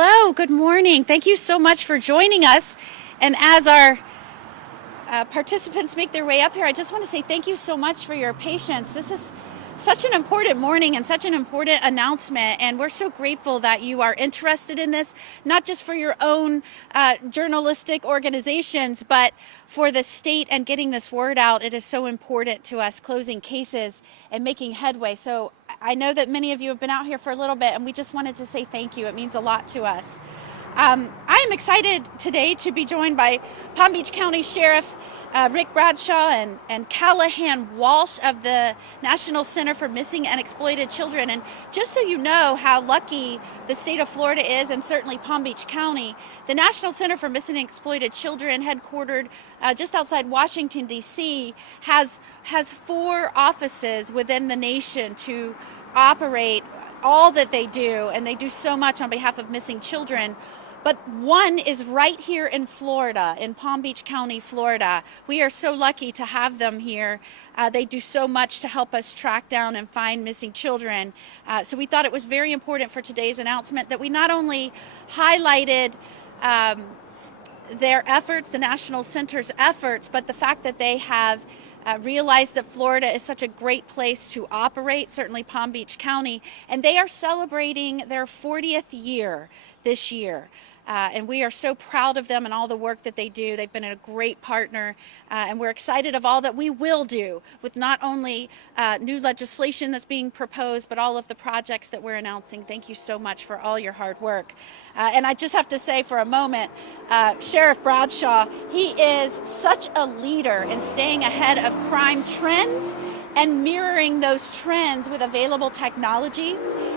Hello, good morning. Thank you so much for joining us. And as our participants make their way up here, I just want to say thank you so much for your patience. This is such an important morning and such an important announcement, and we're so grateful that you are interested in this, not just for your own journalistic organizations, but for the state and getting this word out. It is so important to us, closing cases and making headway. So I know that many of you have been out here for a little bit, and we just wanted to say thank you. It means a lot to us. I am excited today to be joined by Palm Beach County Sheriff Rick Bradshaw and Callahan Walsh of the National Center for Missing and Exploited Children. And just so you know how lucky the state of Florida is, and certainly Palm Beach County, the National Center for Missing and Exploited Children, headquartered just outside Washington, D.C., has 4 offices within the nation to operate all that they do, and they do so much on behalf of missing children. But one is right here in Florida, in Palm Beach County, Florida. We are so lucky to have them here. They do so much to help us track down and find missing children. So we thought it was very important for today's announcement that we not only highlighted their efforts, the National Center's efforts, but the fact that they have realized that Florida is such a great place to operate, certainly Palm Beach County, and they are celebrating their 40th year this year. And we are so proud of them and all the work that they do. They've been a great partner, and we're excited of all that we will do with not only new legislation that's being proposed, but all of the projects that we're announcing. Thank you so much for all your hard work. And I just have to say for a moment, Sheriff Bradshaw, he is such a leader in staying ahead of crime trends and mirroring those trends with available technology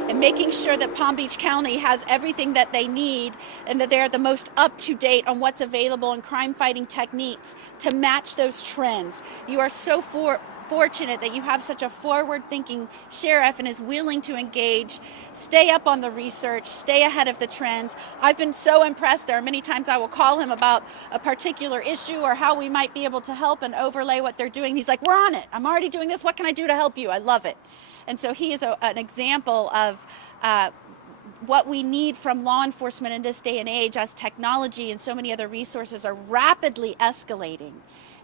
and making sure that Palm Beach County has everything that they need and that they're the most up-to-date on what's available in crime-fighting techniques to match those trends. You are so fortunate that you have such a forward-thinking sheriff and is willing to engage, stay up on the research, stay ahead of the trends. I've been so impressed. There are many times I will call him about a particular issue or how we might be able to help and overlay what they're doing. He's like, we're on it. I'm already doing this. What can I do to help you? I love it. And so he is an example of what we need from law enforcement in this day and age, as technology and so many other resources are rapidly escalating,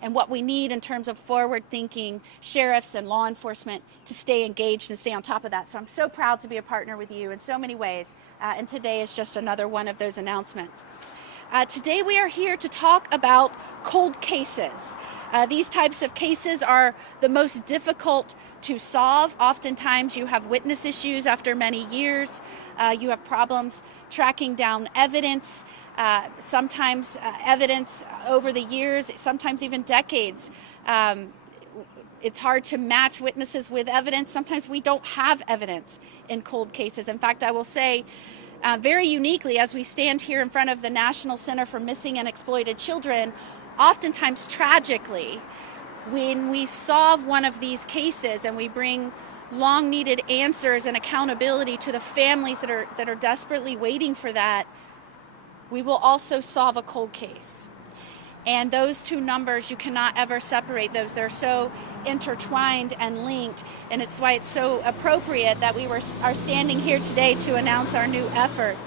and what we need in terms of forward-thinking sheriffs and law enforcement to stay engaged and stay on top of that. So I'm so proud to be a partner with you in so many ways, and today is just another one of those announcements. Today we are here to talk about cold cases. These types of cases are the most difficult to solve. Oftentimes you have witness issues after many years. You have problems tracking down evidence, sometimes evidence over the years, sometimes even decades. It's hard to match witnesses with evidence. Sometimes we don't have evidence in cold cases. In fact, I will say, very uniquely, as we stand here in front of the National Center for Missing and Exploited Children, oftentimes tragically, when we solve one of these cases and we bring long needed answers and accountability to the families that are desperately waiting for that, we will also solve a cold case. And those two numbers, you cannot ever separate those. They're so intertwined and linked, and it's why it's so appropriate that we are standing here today to announce our new effort.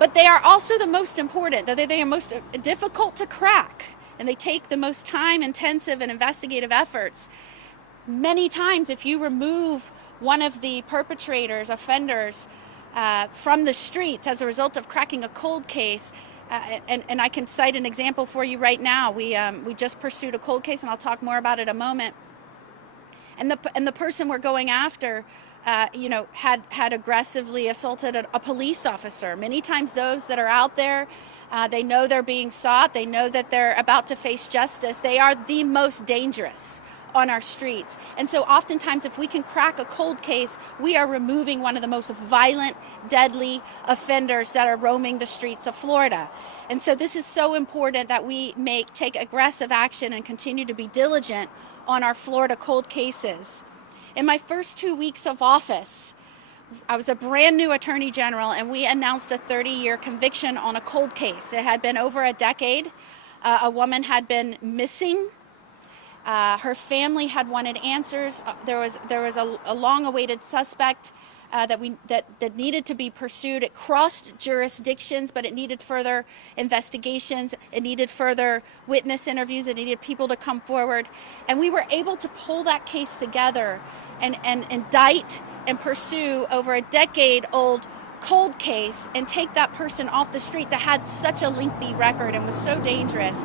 But they are also the most important. They are most difficult to crack, and they take the most time-intensive and investigative efforts. Many times, if you remove one of the perpetrators, offenders, from the streets as a result of cracking a cold case, and I can cite an example for you right now. We just pursued a cold case, and I'll talk more about it in a moment. And the person we're going after, had aggressively assaulted a police officer. Many times, those that are out there, they know they're being sought. They know that they're about to face justice. They are the most dangerous on our streets. And so oftentimes, if we can crack a cold case, we are removing one of the most violent, deadly offenders that are roaming the streets of Florida. And so this is so important that we take aggressive action and continue to be diligent on our Florida cold cases. In my first 2 weeks of office, I was a brand new Attorney General, and we announced a 30-year conviction on a cold case. It had been over a decade. A woman had been missing. Her family had wanted answers. There was a long-awaited suspect that needed to be pursued. It crossed jurisdictions, but it needed further investigations. It needed further witness interviews. It needed people to come forward. And we were able to pull that case together and indict and pursue over a decade-old cold case and take that person off the street that had such a lengthy record and was so dangerous.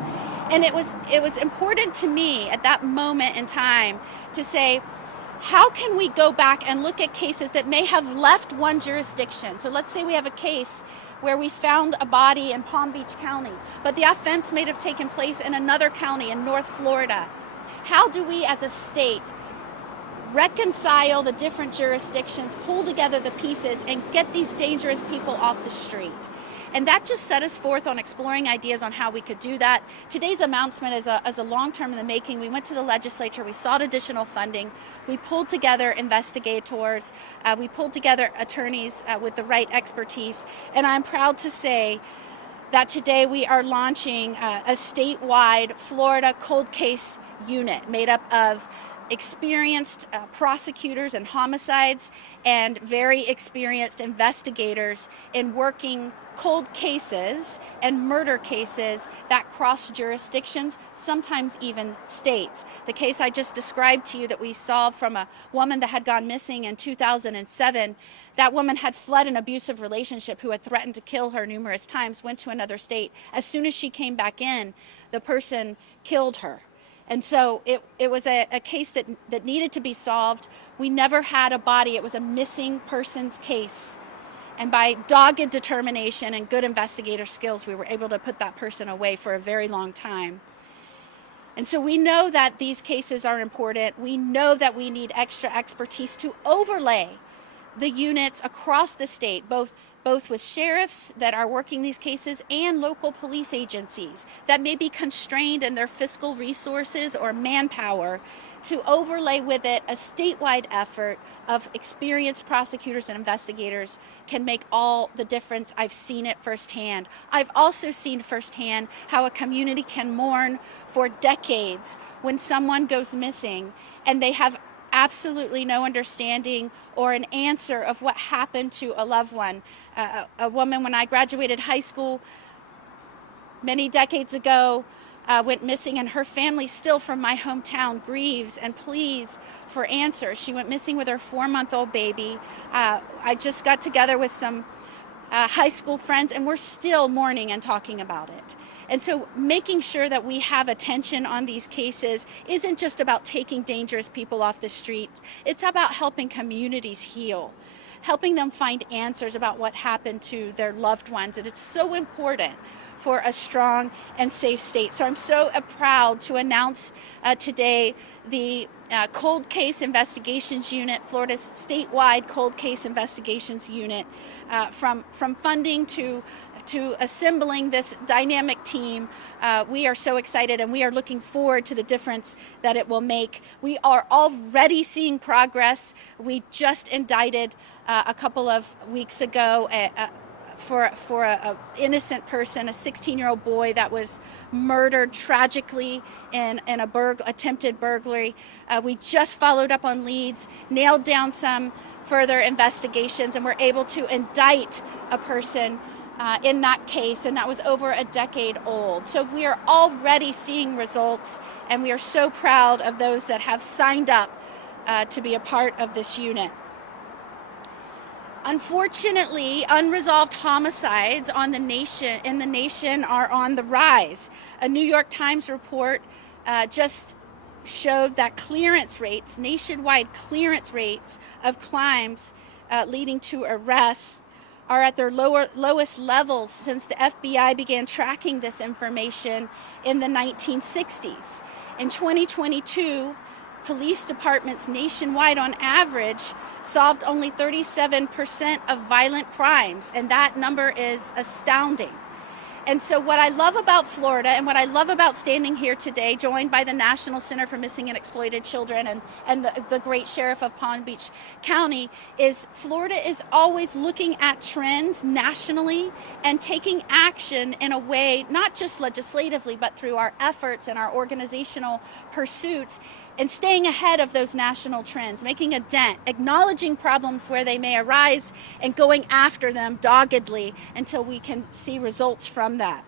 And it was important to me at that moment in time to say, how can we go back and look at cases that may have left one jurisdiction? So let's say we have a case where we found a body in Palm Beach County, but the offense may have taken place in another county in North Florida. How do we as a state reconcile the different jurisdictions, pull together the pieces, and get these dangerous people off the street? And that just set us forth on exploring ideas on how we could do that. Today's announcement is a long term in the making. We went to the legislature, we sought additional funding, we pulled together investigators, we pulled together attorneys with the right expertise, and I'm proud to say that today we are launching a statewide Florida cold case unit made up of experienced prosecutors in homicides and very experienced investigators in working cold cases and murder cases that cross jurisdictions, sometimes even states. The case I just described to you that we solved from a woman that had gone missing in 2007, that woman had fled an abusive relationship who had threatened to kill her numerous times, went to another state. As soon as she came back in, the person killed her. And so it was a case that needed to be solved. We never had a body. It was a missing persons case. And by dogged determination and good investigator skills, we were able to put that person away for a very long time. And so we know that these cases are important. We know that we need extra expertise to overlay the units across the state, both with sheriffs that are working these cases and local police agencies that may be constrained in their fiscal resources or manpower, to overlay with it a statewide effort of experienced prosecutors and investigators can make all the difference. I've seen it firsthand. I've also seen firsthand how a community can mourn for decades when someone goes missing and they have absolutely no understanding or an answer of what happened to a loved one. A woman, when I graduated high school many decades ago, went missing, and her family still from my hometown grieves and pleads for answers. She went missing with her 4-month-old baby. I just got together with some high school friends, and we're still mourning and talking about it. And so making sure that we have attention on these cases isn't just about taking dangerous people off the streets. It's about helping communities heal, helping them find answers about what happened to their loved ones. And it's so important for a strong and safe state. So I'm so proud to announce today the Cold Case Investigations Unit, Florida's statewide Cold Case Investigations Unit, from funding to assembling this dynamic team. We are so excited, and we are looking forward to the difference that it will make. We are already seeing progress. We just indicted a couple of weeks ago for a innocent person, a 16-year-old boy that was murdered tragically in a attempted burglary. We just followed up on leads, nailed down some further investigations, and were able to indict a person in that case, and that was over a decade old. So we are already seeing results, and we are so proud of those that have signed up to be a part of this unit. Unfortunately, unresolved homicides in the nation are on the rise. A New York Times report just showed that nationwide clearance rates of crimes leading to arrests are at their lowest levels since the FBI began tracking this information in the 1960s. In 2022, police departments nationwide on average solved only 37% of violent crimes, and that number is astounding. And so what I love about Florida, and what I love about standing here today, joined by the National Center for Missing and Exploited Children and the great sheriff of Palm Beach County, is Florida is always looking at trends nationally and taking action in a way, not just legislatively, but through our efforts and our organizational pursuits, and staying ahead of those national trends, making a dent, acknowledging problems where they may arise, and going after them doggedly until we can see results from that.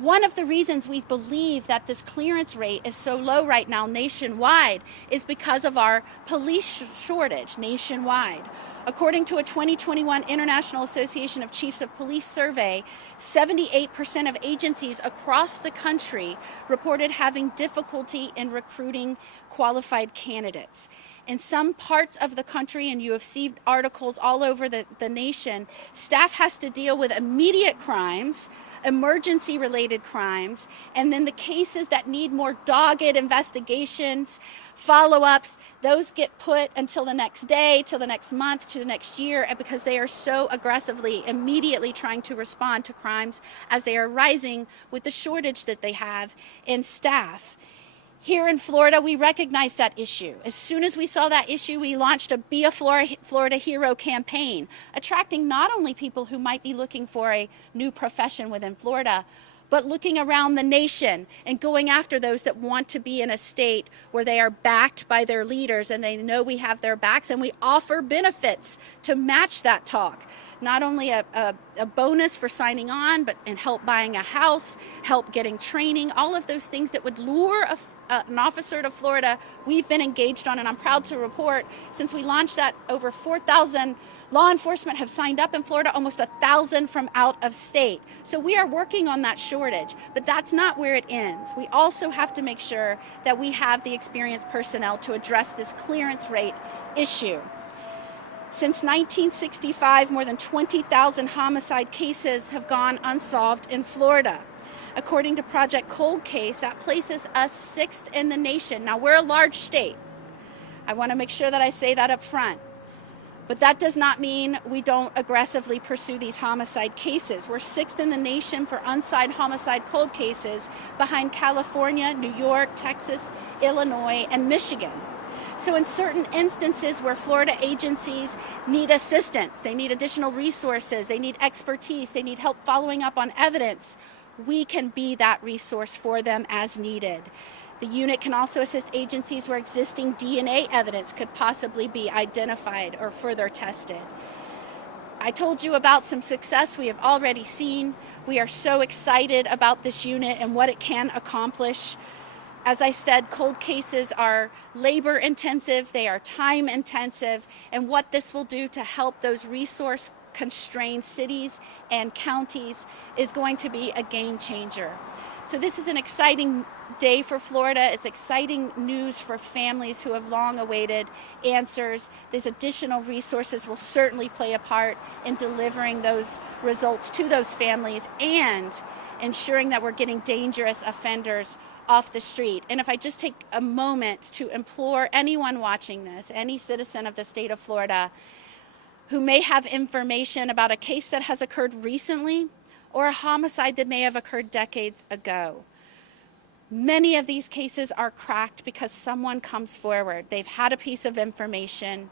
One of the reasons we believe that this clearance rate is so low right now nationwide is because of our police shortage nationwide. According to a 2021 International Association of Chiefs of Police survey, 78% of agencies across the country reported having difficulty in recruiting qualified candidates. In some parts of the country, and you have seen articles all over the nation, staff has to deal with immediate crimes, emergency-related crimes, and then the cases that need more dogged investigations, follow-ups, those get put until the next day, till the next month, to the next year, because they are so aggressively, immediately trying to respond to crimes as they are rising with the shortage that they have in staff. Here in Florida, we recognize that issue. As soon as we saw that issue, we launched a Be a Florida Hero campaign, attracting not only people who might be looking for a new profession within Florida, but looking around the nation and going after those that want to be in a state where they are backed by their leaders and they know we have their backs, and we offer benefits to match that talk. Not only a bonus for signing on, but and help buying a house, help getting training, all of those things that would lure an officer to Florida. We've been engaged on, and I'm proud to report, since we launched that, over 4,000 law enforcement have signed up in Florida, almost 1,000 from out of state. So we are working on that shortage, but that's not where it ends. We also have to make sure that we have the experienced personnel to address this clearance rate issue. Since 1965, more than 20,000 homicide cases have gone unsolved in Florida. According to Project Cold Case, that places us 6th in the nation. Now, we're a large state. I want to make sure that I say that up front. But that does not mean we don't aggressively pursue these homicide cases. We're 6th in the nation for unsolved homicide cold cases, behind California, New York, Texas, Illinois, and Michigan. So in certain instances where Florida agencies need assistance, they need additional resources, they need expertise, they need help following up on evidence, we can be that resource for them as needed. The unit can also assist agencies where existing DNA evidence could possibly be identified or further tested. I told you about some success we have already seen. We are so excited about this unit and what it can accomplish. As I said, cold cases are labor intensive, they are time intensive, and what this will do to help those resource constrained cities and counties is going to be a game changer. So this is an exciting day for Florida. It's exciting news for families who have long awaited answers. These additional resources will certainly play a part in delivering those results to those families and ensuring that we're getting dangerous offenders off the street. And if I just take a moment to implore anyone watching this, any citizen of the state of Florida who may have information about a case that has occurred recently or a homicide that may have occurred decades ago. Many of these cases are cracked because someone comes forward. They've had a piece of information.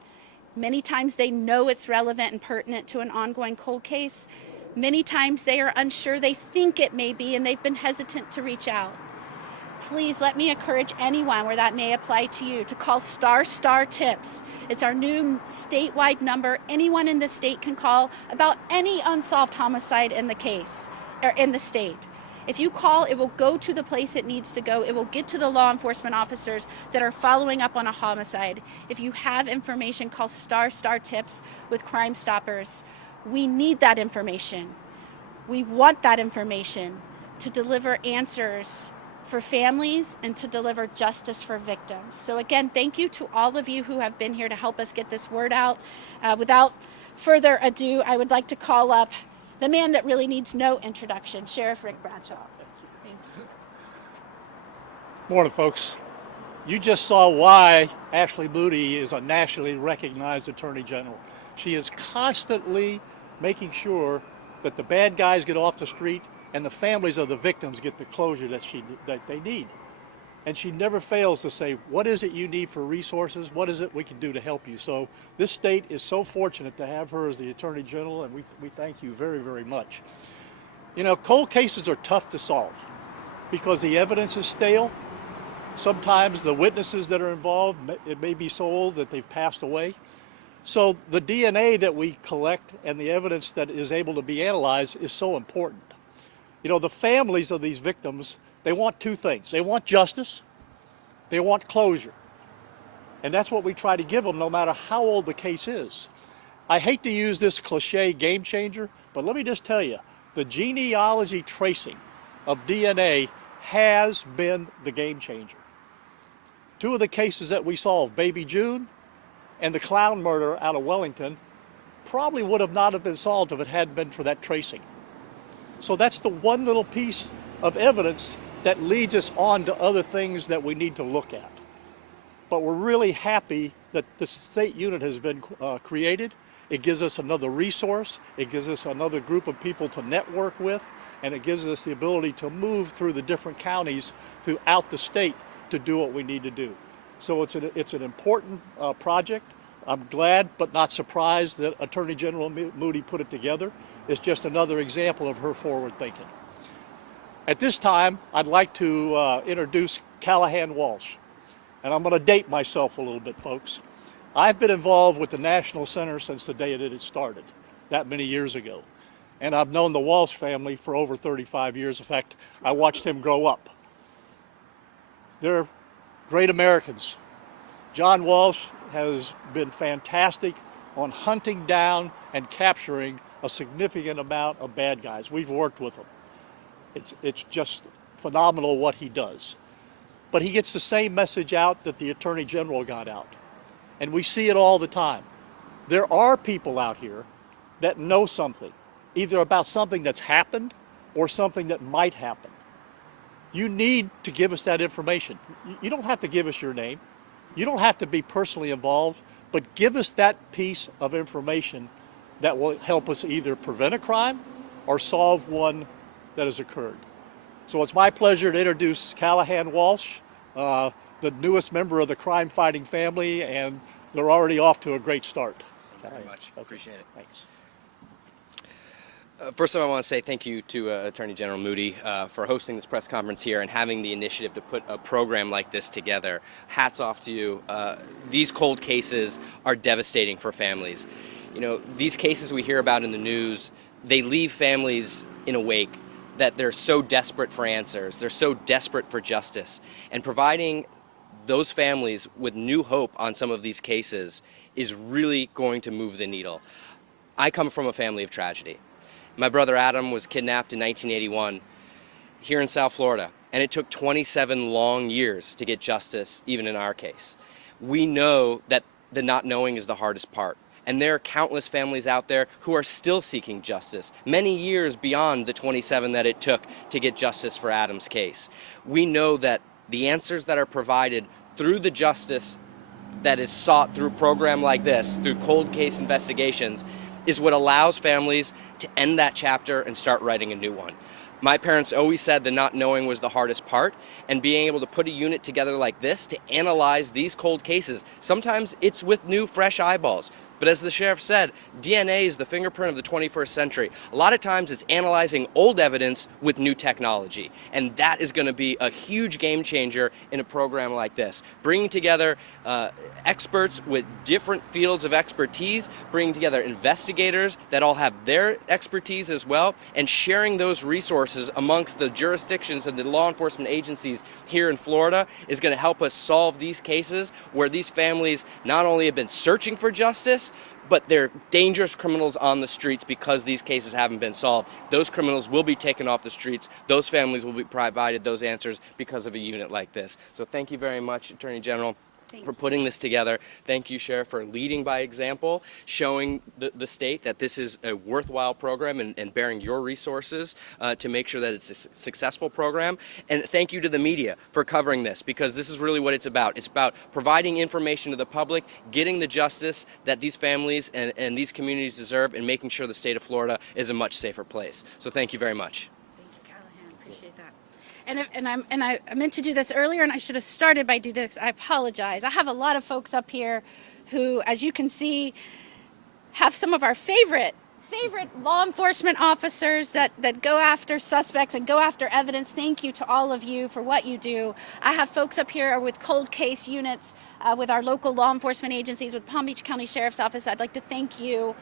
Many times they know it's relevant and pertinent to an ongoing cold case. Many times they are unsure. They think it may be, and they've been hesitant to reach out. Please let me encourage anyone where that may apply to you to call ** tips. It's our new statewide number. Anyone in the state can call about any unsolved homicide in the case or in the state. If you call, it will go to the place it needs to go. It will get to the law enforcement officers that are following up on a homicide. If you have information, call ** tips with Crime Stoppers. We need that information. We want that information to deliver answers for families and to deliver justice for victims. So again, thank you to all of you who have been here to help us get this word out. Without further ado, I would like to call up the man that really needs no introduction, Sheriff Rick Bradshaw. Thank you. Morning, folks. You just saw why Ashley Moody is a nationally recognized Attorney General. She is constantly making sure that the bad guys get off the street and the families of the victims get the closure that they need. And she never fails to say, what is it you need for resources? What is it we can do to help you? So this state is so fortunate to have her as the Attorney General, and we thank you very, very much. You know, cold cases are tough to solve because the evidence is stale Sometimes the witnesses that are involved, it may be sold that they've passed away. So the DNA that we collect and the evidence that is able to be analyzed is so important. You know, the families of these victims, they want two things. They want justice, they want closure. And that's what we try to give them no matter how old the case is. I hate to use this cliche game changer, but let me just tell you, the genealogy tracing of DNA has been the game changer. Two of the cases that we solved, Baby June and the clown murder out of Wellington, probably would have not have been solved if it hadn't been for that tracing. So that's the one little piece of evidence that leads us on to other things that we need to look at. But we're really happy that the state unit has been created. It gives us another resource, it gives us another group of people to network with, and it gives us the ability to move through the different counties throughout the state to do what we need to do. So it's an important project. I'm glad but not surprised that Attorney General Moody put it together. It's just another example of her forward thinking. At this time, I'd like to introduce Callahan Walsh. And I'm going to date myself a little bit, folks. I've been involved with the National Center since the day that it started, that many years ago. And I've known the Walsh family for over 35 years. In fact, I watched him grow up. They're great Americans. John Walsh has been fantastic on hunting down and capturing a significant amount of bad guys. We've worked with him. It's just phenomenal what he does. But he gets the same message out that the Attorney General got out. And we see it all the time. There are people out here that know something, either about something that's happened or something that might happen. You need to give us that information. You don't have to give us your name. You don't have to be personally involved, but give us that piece of information that will help us either prevent a crime or solve one that has occurred. So it's my pleasure to introduce Callahan Walsh, the newest member of the crime-fighting family, and they're already off to a great start. Thank you very much. Okay. Appreciate it. Thanks. First of all, I want to say thank you to Attorney General Moody for hosting this press conference here and having the initiative to put a program like this together. Hats off to you. These cold cases are devastating for families. You know, these cases we hear about in the news, they leave families in a wake that they're so desperate for answers. They're so desperate for justice. And providing those families with new hope on some of these cases is really going to move the needle. I come from a family of tragedy. My brother Adam was kidnapped in 1981 here in South Florida, and it took 27 long years to get justice, even in our case. We know that the not knowing is the hardest part. And there are countless families out there who are still seeking justice, many years beyond the 27 that it took to get justice for Adam's case. We know that the answers that are provided through the justice that is sought through a program like this, through cold case investigations, is what allows families to end that chapter and start writing a new one. My parents always said the not knowing was the hardest part, and being able to put a unit together like this to analyze these cold cases, sometimes it's with new, fresh eyeballs. But as the sheriff said, DNA is the fingerprint of the 21st century. A lot of times it's analyzing old evidence with new technology. And that is going to be a huge game changer in a program like this. Bringing together experts with different fields of expertise, bringing together investigators that all have their expertise as well, and sharing those resources amongst the jurisdictions and the law enforcement agencies here in Florida is going to help us solve these cases where these families not only have been searching for justice, but they're dangerous criminals on the streets because these cases haven't been solved. Those criminals will be taken off the streets. Those families will be provided those answers because of a unit like this. So thank you very much, Attorney General, for putting this together. Thank you, Sheriff, for leading by example, showing the state that this is a worthwhile program and bearing your resources to make sure that it's a successful program. And thank you to the media for covering this, because this is really what it's about. It's about providing information to the public, getting the justice that these families and these communities deserve, and making sure the state of Florida is a much safer place. So thank you very much. Thank you, Callahan. Appreciate that. And I meant to do this earlier, and I should have started by doing this. I apologize. I have a lot of folks up here who, as you can see, have some of our favorite favorite law enforcement officers that go after suspects and go after evidence. Thank you to all of you for what you do. I have folks up here with cold case units with our local law enforcement agencies, with Palm Beach County Sheriff's Office. I'd like to thank you.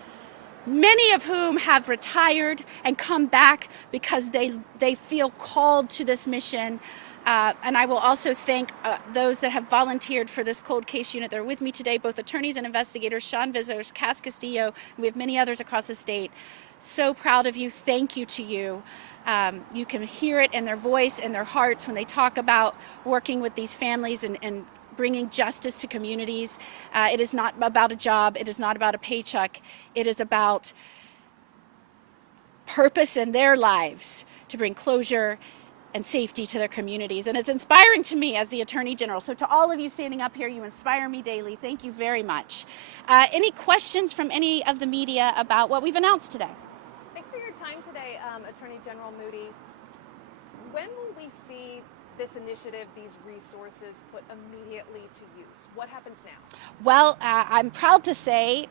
Many of whom have retired and come back because they feel called to this mission. And I will also thank those that have volunteered for this cold case unit. They're with me today, both attorneys and investigators, Sean Vizers, Cass Castillo, and we have many others across the state. So proud of you. Thank you to you. You can hear it in their voice, in their hearts when they talk about working with these families and bringing justice to communities. It is not about a job. It is not about a paycheck. It is about purpose in their lives to bring closure and safety to their communities. And it's inspiring to me as the Attorney General. So to all of you standing up here, you inspire me daily. Thank you very much. Any questions from any of the media about what we've announced today? Thanks for your time today, Attorney General Moody. When will we see this initiative, these resources put immediately to use? What happens now? Well, I'm proud to say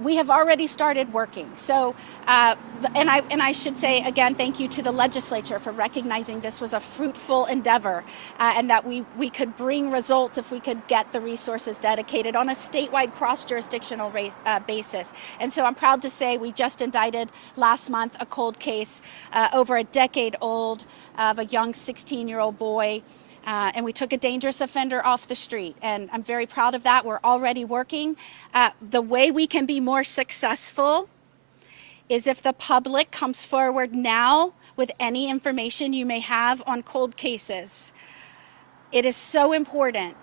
we have already started working. So, and I should say again, thank you to the legislature for recognizing this was a fruitful endeavor, and that we could bring results if we could get the resources dedicated on a statewide cross-jurisdictional basis. And so I'm proud to say we just indicted last month a cold case over a decade old of a young 16-year-old boy. And we took a dangerous offender off the street, and I'm very proud of that. We're already working. The way we can be more successful is if the public comes forward now with any information you may have on cold cases. It is so important.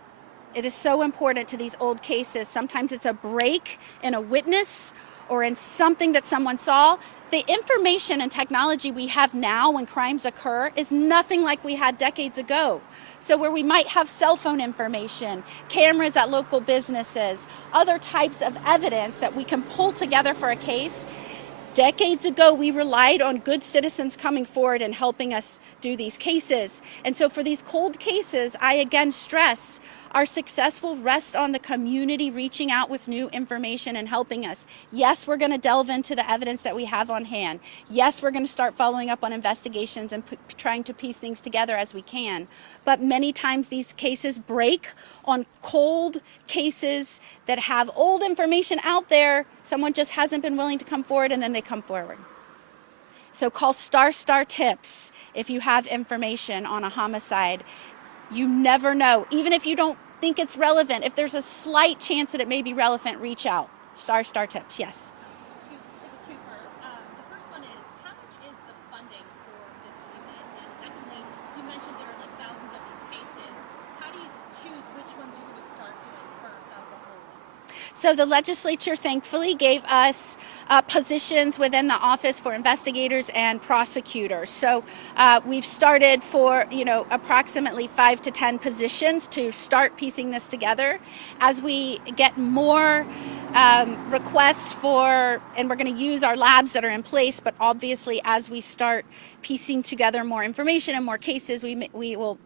It is so important to these old cases. Sometimes it's a break in a witness or in something that someone saw. The information and technology we have now when crimes occur is nothing like we had decades ago. So where we might have cell phone information, cameras at local businesses, other types of evidence that we can pull together for a case, decades ago, we relied on good citizens coming forward and helping us do these cases. And so for these cold cases, I again stress, our success will rest on the community reaching out with new information and helping us. Yes, we're going to delve into the evidence that we have on hand. Yes, we're going to start following up on investigations and trying to piece things together as we can. But many times these cases break on cold cases that have old information out there. Someone just hasn't been willing to come forward, and then they come forward. So call ** tips if you have information on a homicide. You never know. Even if you don't think it's relevant, if there's a slight chance that it may be relevant, reach out. * tips, yes. There's a twofer. The first one is, how much is the funding for this unit? And secondly, you mentioned there are like thousands of these cases. How do you choose which ones you're going to start doing first out of the whole list? So the legislature thankfully gave us positions within the office for investigators and prosecutors. So we've started for approximately 5 to 10 positions to start piecing this together. As we get more requests for, and we're going to use our labs that are in place, but obviously as we start piecing together more information and more cases, we will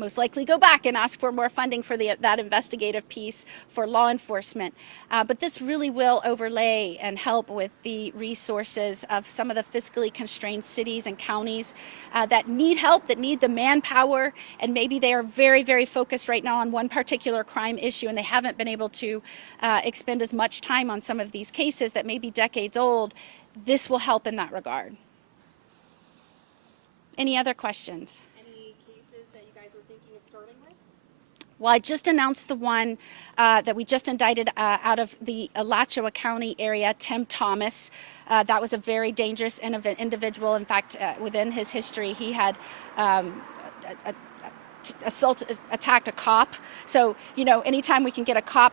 most likely go back and ask for more funding for that investigative piece for law enforcement. But this really will overlay and help with the resources of some of the fiscally constrained cities and counties that need help, that need the manpower, and maybe they are very, very focused right now on one particular crime issue and they haven't been able to expend as much time on some of these cases that may be decades old. This will help in that regard. Any other questions? Well, I just announced the one that we just indicted out of the Alachua County area, Tim Thomas. That was a very dangerous individual. In fact, within his history, he had attacked a cop. So, anytime we can get a cop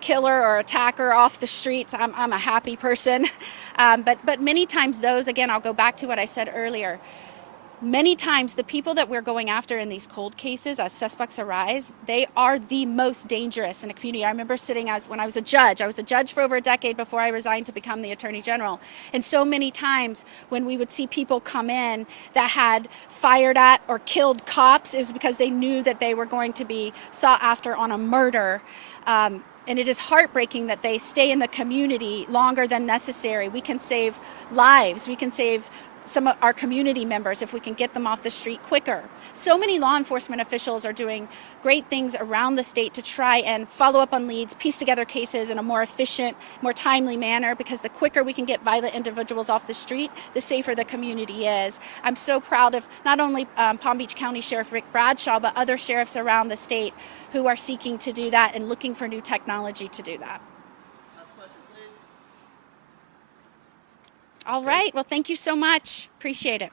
killer or attacker off the streets, I'm a happy person. But many times those, again, I'll go back to what I said earlier. Many times the people that we're going after in these cold cases as suspects arise, they are the most dangerous in a community. I remember sitting when I was a judge for over a decade before I resigned to become the Attorney General. And so many times when we would see people come in that had fired at or killed cops, it was because they knew that they were going to be sought after on a murder. and it is heartbreaking that they stay in the community longer than necessary. We can save lives. We can save some of our community members if we can get them off the street quicker. So many law enforcement officials are doing great things around the state to try and follow up on leads, piece together cases in a more efficient, more timely manner, because the quicker we can get violent individuals off the street, the safer the community is. I'm so proud of not only Palm Beach County Sheriff Rick Bradshaw, but other sheriffs around the state who are seeking to do that and looking for new technology to do that. All right. Well, thank you so much. Appreciate it.